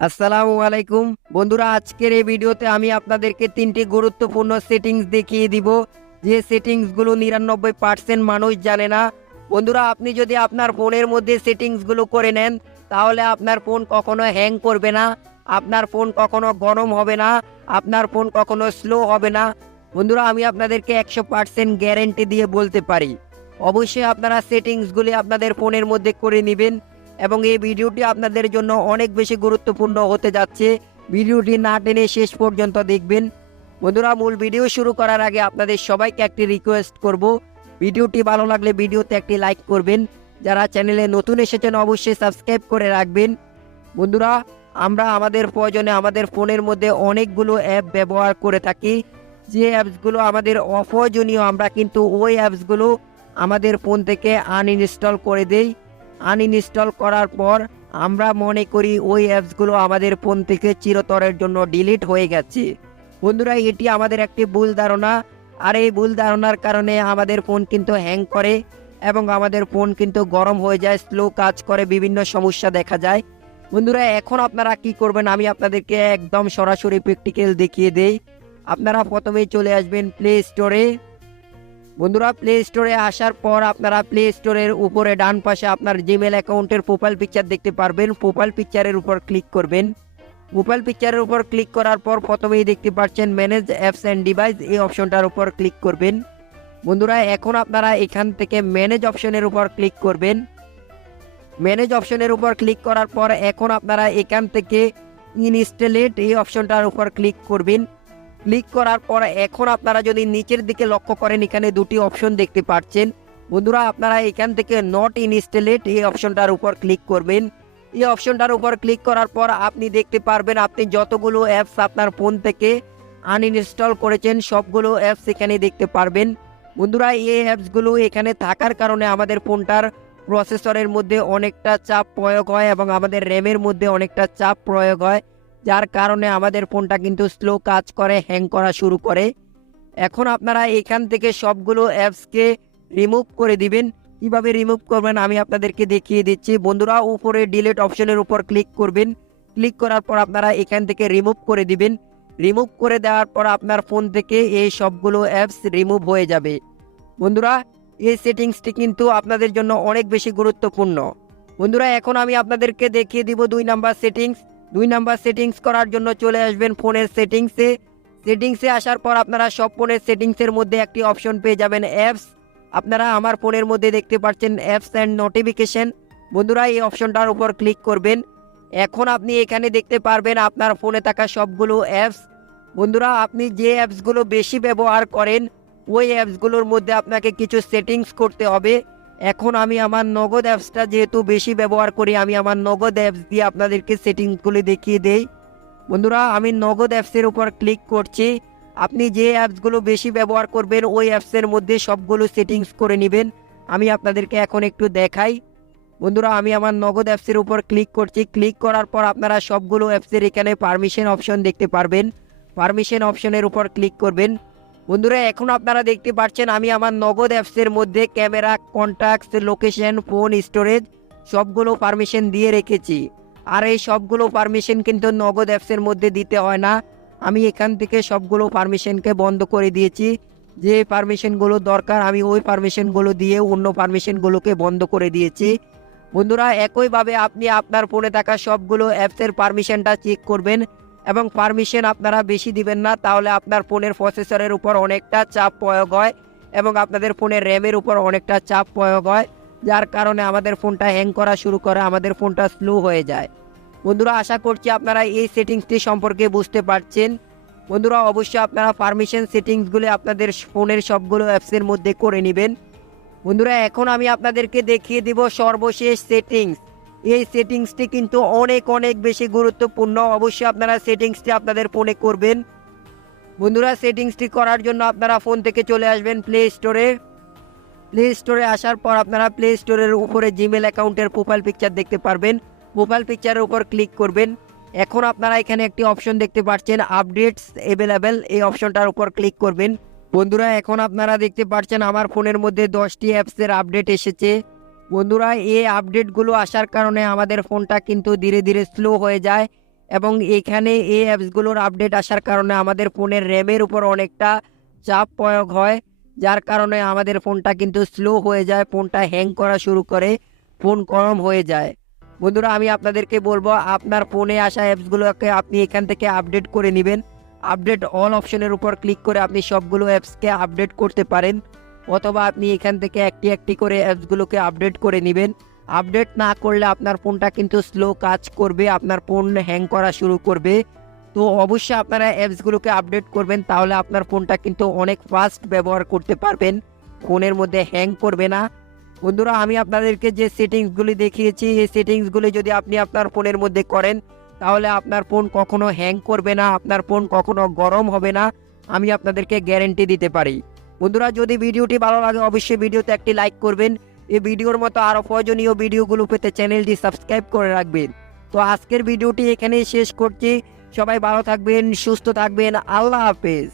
আসসালামু আলাইকুম বন্ধুরা, আজকের এই ভিডিওতে আমি আপনাদেরকে তিনটি গুরুত্বপূর্ণ সেটিংস দেখিয়ে দিব যে সেটিংসগুলো 99% মানুষ জানে না। বন্ধুরা, আপনি যদি আপনার ফোনের মধ্যে সেটিংসগুলো করে নেন তাহলে আপনার ফোন কখনো হ্যাং করবে না, আপনার ফোন কখনো গরম হবে না, আপনার ফোন কখনো স্লো হবে না। বন্ধুরা, আমি আপনাদেরকে 100% গ্যারেন্টি দিয়ে বলতে পারি। অবশ্যই আপনারা সেটিংসগুলি আপনাদের ফোনের মধ্যে করে নেবেন এবং এই ভিডিওটি আপনাদের জন্য অনেক বেশি গুরুত্বপূর্ণ হতে যাচ্ছে। ভিডিওটি না টেনে শেষ পর্যন্ত দেখবেন। বন্ধুরা, মূল ভিডিও শুরু করার আগে আপনাদের সবাইকে একটি রিকোয়েস্ট করব, ভিডিওটি ভালো লাগলে ভিডিওতে একটি লাইক করবেন। যারা চ্যানেলে নতুন এসেছেন অবশ্যই সাবস্ক্রাইব করে রাখবেন। বন্ধুরা, আমরা আমাদের প্রয়োজনে আমাদের ফোনের মধ্যে অনেকগুলো অ্যাপ ব্যবহার করে থাকি। যে অ্যাপসগুলো আমাদের অপ্রয়োজনীয় আমরা কিন্তু ওই অ্যাপসগুলো আমাদের ফোন থেকে আনইনস্টল করে দেই। আনইনস্টল করার পর আমরা মনে করি ওই অ্যাপসগুলো আমাদের ফোন থেকে চিরতরের জন্য ডিলিট হয়ে গেছে। বন্ধুরা, এটি আমাদের একটি ভুল ধারণা, আর এই ভুল ধারণার কারণে আমাদের ফোন কিন্তু হ্যাং করে এবং আমাদের ফোন কিন্তু গরম হয়ে যায়, স্লো কাজ করে, বিভিন্ন সমস্যা দেখা যায়। বন্ধুরা, এখন আপনারা কি করবেন আমি আপনাদেরকে একদম সরাসরি প্র্যাকটিক্যাল দেখিয়ে দেই। আপনারা প্রথমেই চলে আসবেন প্লে স্টোরে। বন্ধুরা, প্লে স্টোরে আসার পর আপনারা প্লে স্টোরের উপরে ডান পাশে আপনার জিমেল অ্যাকাউন্টের প্রোফাইল পিকচার দেখতে পারবেন। প্রোফাইল পিকচারের উপর ক্লিক করবেন। প্রোফাইল পিকচারের উপর ক্লিক করার পর প্রথমেই দেখতে পাচ্ছেন ম্যানেজ অ্যাপস অ্যান্ড ডিভাইস, এই অপশনটার উপর ক্লিক করবেন। বন্ধুরা, এখন আপনারা এখান থেকে ম্যানেজ অপশনের উপর ক্লিক করবেন। ম্যানেজ অপশনের উপর ক্লিক করার পর এখন আপনারা এখান থেকে ইনস্টলেট এই অপশনটার উপর ক্লিক করবেন। ক্লিক করার পর এখন আপনারা যদি নিচের দিকে লক্ষ্য করেন এখানে দুটি অপশন দেখতে পাচ্ছেন। বন্ধুরা, আপনারা এখান থেকে নট ইনস্টলেট এই অপশনটার উপর ক্লিক করবেন। এই অপশনটার উপর ক্লিক করার পর আপনি দেখতে পারবেন আপনি যতগুলো অ্যাপস আপনার ফোন থেকে আনইনস্টল করেছেন সবগুলো অ্যাপস এখানে দেখতে পারবেন। বন্ধুরা, এই অ্যাপসগুলো এখানে থাকার কারণে আমাদের ফোনটার প্রসেসরের মধ্যে অনেকটা চাপ প্রয়োগ হয় এবং আমাদের র্যামের মধ্যে অনেকটা চাপ প্রয়োগ হয়, যার কারণে আমাদের ফোনটা কিন্তু স্লো কাজ করে, হ্যাং করা শুরু করে। এখন আপনারা এখান থেকে সবগুলো অ্যাপসকে রিমুভ করে দিবেন। কিভাবে রিমুভ করবেন আমি আপনাদেরকে দেখিয়ে দিচ্ছি। বন্ধুরা, উপরে ডিলিট অপশনের উপর ক্লিক করবেন। ক্লিক করার পর আপনারা এখান থেকে রিমুভ করে দিবেন। রিমুভ করে দেওয়ার পর আপনার ফোন থেকে এই সবগুলো অ্যাপস রিমুভ হয়ে যাবে। বন্ধুরা, এই সেটিংসটি কিন্তু আপনাদের জন্য অনেক বেশি গুরুত্বপূর্ণ। বন্ধুরা, এখন আমি আপনাদেরকে দেখিয়ে দিব 2 নাম্বার সেটিংস। 2 নাম্বার সেটিংস করার জন্য চলে আসবেন ফোনের সেটিংসে। সেটিংসে আসার পর আপনারা সব ফোনের সেটিংসের মধ্যে একটি অপশন পেয়ে যাবেন অ্যাপস। আপনারা আমার ফোনের মধ্যে দেখতে পাচ্ছেন অ্যাপস অ্যান্ড নোটিফিকেশন। বন্ধুরা, এই অপশনটার উপর ক্লিক করবেন। এখন আপনি এখানে দেখতে পারবেন আপনার ফোনে থাকা সবগুলো অ্যাপস। বন্ধুরা, আপনি যে অ্যাপসগুলো বেশি ব্যবহার করেন ওই অ্যাপসগুলোর মধ্যে আপনাকে কিছু সেটিংস করতে হবে। এখন আমি আমার নগদ অ্যাপসটা যেহেতু বেশি ব্যবহার করি, আমি আমার নগদ অ্যাপস দিয়ে আপনাদেরকে সেটিংসগুলি দেখিয়ে দেই। বন্ধুরা, আমি নগদ অ্যাপসের উপর ক্লিক করছি। আপনি যে অ্যাপসগুলো বেশি ব্যবহার করবেন ওই অ্যাপসের মধ্যে সবগুলো সেটিংস করে নেবেন। আমি আপনাদেরকে এখন একটু দেখাই। বন্ধুরা, আমি আমার নগদ অ্যাপসের উপর ক্লিক করছি। ক্লিক করার পর আপনারা সবগুলো অ্যাপসের এখানে পারমিশন অপশন দেখতে পারবেন। পারমিশন অপশনের উপর ক্লিক করবেন। বন্ধুরা, এখন আপনারা দেখতে পাচ্ছেন আমি আমার নগদ অ্যাপসের মধ্যে camera, contacts, location, phone, storage সবগুলো পারমিশন দিয়ে রেখেছি। আর এই সবগুলো পারমিশন কিন্তু নগদ অ্যাপসের মধ্যে দিতে হয় না। আমি এখান থেকে সবগুলো পারমিশনকে বন্ধ করে দিয়েছি। যে পারমিশনগুলো দরকার আমি ওই পারমিশনগুলো দিয়ে অন্য পারমিশনগুলোকে বন্ধ করে দিয়েছি। বন্ধুরা, একইভাবে আপনি আপনার ফোনে থাকা সবগুলো অ্যাপসের পারমিশনটা চেক করবেন এবং পারমিশন আপনারা বেশি দিবেন না, তাহলে আপনার ফোনের প্রসেসরের উপর অনেকটা চাপ প্রয়োগ হয় এবং আপনাদের ফোনের র্যামের উপর অনেকটা চাপ প্রয়োগ হয়, যার কারণে আমাদের ফোনটা হ্যাং করা শুরু করে, আমাদের ফোনটা স্লো হয়ে যায়। বন্ধুরা, আশা করছি আপনারা এই সেটিংসটি সম্পর্কে বুঝতে পারছেন। বন্ধুরা, অবশ্যই আপনারা পারমিশন সেটিংসগুলো আপনাদের ফোনের সবগুলো অ্যাপসের মধ্যে করে নেবেন। বন্ধুরা, এখন আমি আপনাদেরকে দেখিয়ে দিব সর্বশেষ সেটিংস। এই সেটিংসটি কিন্তু অনেক অনেক বেশি গুরুত্বপূর্ণ। অবশ্যই আপনারা সেটিংসটি আপনাদের ফোনে করবেন। বন্ধুরা, সেটিংসটি করার জন্য আপনারা ফোন থেকে চলে আসবেন প্লে স্টোরে। প্লে স্টোরে আসার পর আপনারা প্লে স্টোরের উপরে জিমেল অ্যাকাউন্টের প্রোফাইল পিকচার দেখতে পারবেন। প্রোফাইল পিকচারের উপর ক্লিক করবেন। এখন আপনারা এখানে একটি অপশন দেখতে পাচ্ছেন আপডেটস অ্যাভেলেবেল, এই অপশনটার উপর ক্লিক করবেন। বন্ধুরা, এখন আপনারা দেখতে পাচ্ছেন আমার ফোনের মধ্যে 10টি অ্যাপসের আপডেট এসেছে। বন্ধুরা, এই আপডেটগুলো আসার কারণে আমাদের ফোনটা কিন্তু ধীরে ধীরে স্লো হয়ে যায় এবং এখানে এই অ্যাপসগুলোর আপডেট আসার কারণে আমাদের ফোনের র্যামের উপর অনেকটা চাপ প্রয়োগ হয়, যার কারণে আমাদের ফোনটা কিন্তু স্লো হয়ে যায়, ফোনটা হ্যাং করা শুরু করে, ফোন গরম হয়ে যায়। বন্ধুরা আমি আপনাদেরকে বলবো আপনার ফোনে আসা অ্যাপসগুলোকে আপনি এখান থেকে আপডেট করে নেবেন। আপডেট অল অপশনের উপর ক্লিক করে আপনি সবগুলো অ্যাপসকে আপডেট করতে পারেন, অথবা আপনি এখান থেকে একটি একটি করে অ্যাপসগুলোকে আপডেট করে নেবেন। আপডেট না করলে আপনার ফোনটা কিন্তু স্লো কাজ করবে, আপনার ফোন হ্যাং করা শুরু করবে। তো অবশ্যই আপনারা অ্যাপসগুলোকে আপডেট করবেন, তাহলে আপনার ফোনটা কিন্তু অনেক ফাস্ট ব্যবহার করতে পারবেন, ফোনের মধ্যে হ্যাং করবে না। বন্ধুরা আমি আপনাদেরকে যে সেটিংসগুলি দেখিয়েছি এই সেটিংসগুলি যদি আপনি আপনার ফোনের মধ্যে করেন তাহলে আপনার ফোন কখনো হ্যাং করবে না, আপনার ফোন কখনো গরম হবে না, আমি আপনাদেরকে গ্যারেন্টি দিতে পারি। বন্ধুরা যদি ভিডিওটি ভালো লাগে অবশ্যই ভিডিওতে একটি লাইক করবেন। এই ভিডিওর মতো আরও প্রয়োজনীয় ভিডিওগুলো পেতে চ্যানেলটি সাবস্ক্রাইব করে রাখবেন। তো আজকের ভিডিওটি এখানেই শেষ করছি। সবাই ভালো থাকবেন, সুস্থ থাকবেন, আল্লাহ হাফেজ।